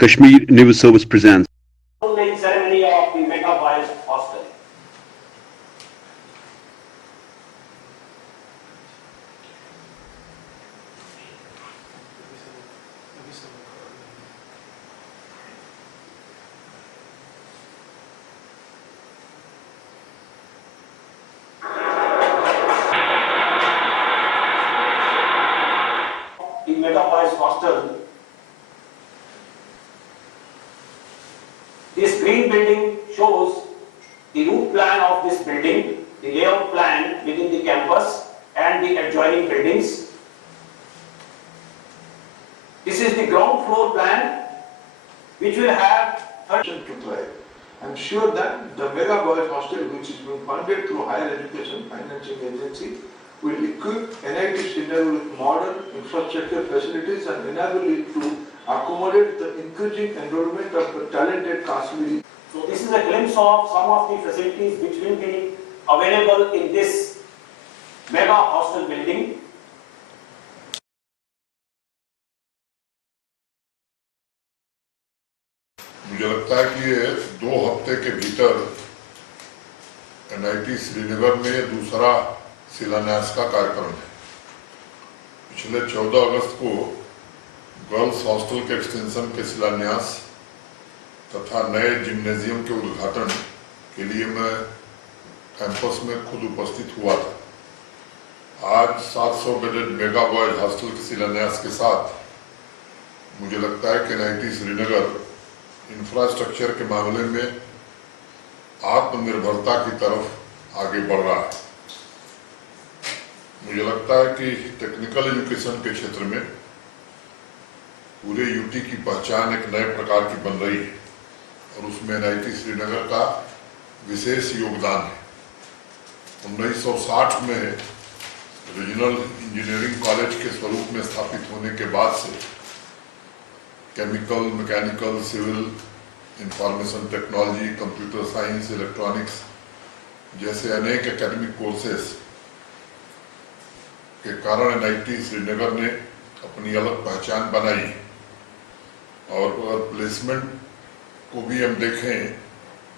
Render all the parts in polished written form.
Kashmir News Service presents. Opening ceremony of the Mega Boys Hostel. The Mega Boys Hostel. This green building shows the route plan of this building, the layout plan within the campus and the adjoining buildings. This is the ground floor plan which will have to play. I'm sure that the Mega Boys Hostel, which is being funded through Higher Education Financing Agency, will equip NIT Srinagar with modern infrastructure facilities and enable it to accommodate the increasing enrollment of the talented Kashmiri. So this is a glimpse of some of the facilities which will be available in this mega hostel building. मुझे लगता है कि ये 2 हफ्ते के भीतर NIT Srinagar में दूसरा शिलान्यास का कार्यक्रम है। पिछले 14 अगस्त को गर्ल्स हॉस्टल के एक्सटेंशन के शिलान्यास तथा नए जिम्नेजियम के उद्घाटन के लिए मैं कैंपस में खुद उपस्थित हुआ था। आज 700 बेडेड मेगा बॉयज हॉस्टल के शिलान्यास के साथ मुझे लगता है कि NIT श्रीनगर इंफ्रास्ट्रक्चर के मामले में आत्मनिर्भरता की तरफ आगे बढ़ रहा है। मुझे लगता है कि टेक्निकल एजुकेशन के क्षेत्र में पूरे यूटी की पहचान एक नए प्रकार की बन रही है और उसमें NIT श्रीनगर का विशेष योगदान है। 1960 में रीजनल इंजीनियरिंग कॉलेज के स्वरूप में स्थापित होने के बाद से chemical, mechanical, civil, information technology, computer science, electronics जैसे अनेक एकेडमिक कोर्सेस के कारण NIT श्रीनगर ने अपनी अलग पहचान बनाई और अगर प्लेसमेंट को भी हम देखें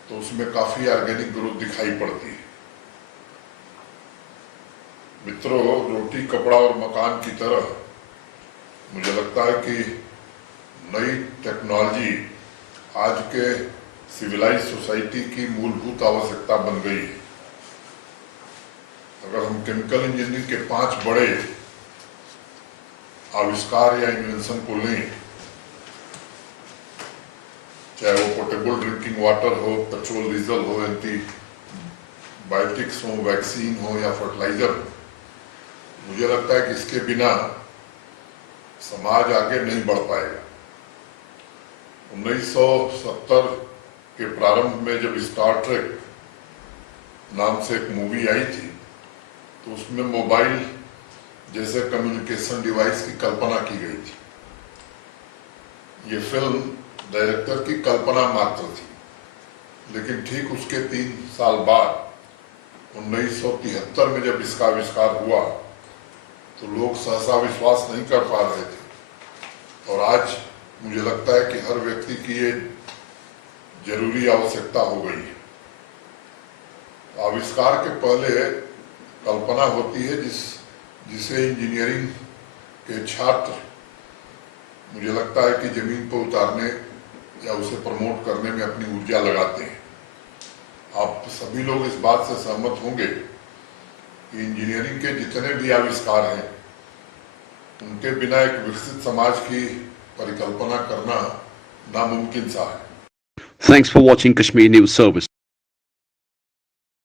तो उसमें काफ़ी ऑर्गेनिक ग्रोथ दिखाई पड़ती है। मित्रों, रोटी, कपड़ा और मकान की तरह मुझे लगता है कि नई टेक्नोलॉजी आज के सिविलाइज सोसाइटी की मूलभूत आवश्यकता बन गई है। अगर हम केमिकल इंजीनियरिंग के 5 बड़े आविष्कार या इन्वेंशन को लें, चाहे वो पोर्टेबल ड्रिंकिंग वाटर हो, पेट्रोल डीजल हो, एंटीबायोटिक्स हो, वैक्सीन हो या फर्टिलाइजर हो, मुझे लगता है कि इसके बिना समाज आगे नहीं बढ़ पाएगा। 1970 के प्रारंभ में जब स्टार ट्रेक नाम से एक मूवी आई थी तो उसमें मोबाइल जैसे कम्युनिकेशन डिवाइस की कल्पना की गई थी। ये फिल्म डायरेक्टर की कल्पना मात्र थी, लेकिन ठीक उसके 3 साल बाद 1973 में जब इसका आविष्कार हुआ तो लोग सहसा विश्वास नहीं कर पा रहे थे और आज मुझे लगता है कि हर व्यक्ति की ये जरूरी आवश्यकता हो गई है। आविष्कार के पहले कल्पना होती है जिसे इंजीनियरिंग के छात्र मुझे लगता है कि जमीन पर उतारने या उसे प्रमोट करने में अपनी ऊर्जा लगाते हैं। आप सभी लोग इस बात से सहमत होंगे कि इंजीनियरिंग के जितने भी आविष्कार हैं उनके बिना एक विकसित समाज की परिकल्पना करना नामुमकिन सा है। Thanks for watching Kashmir News Service.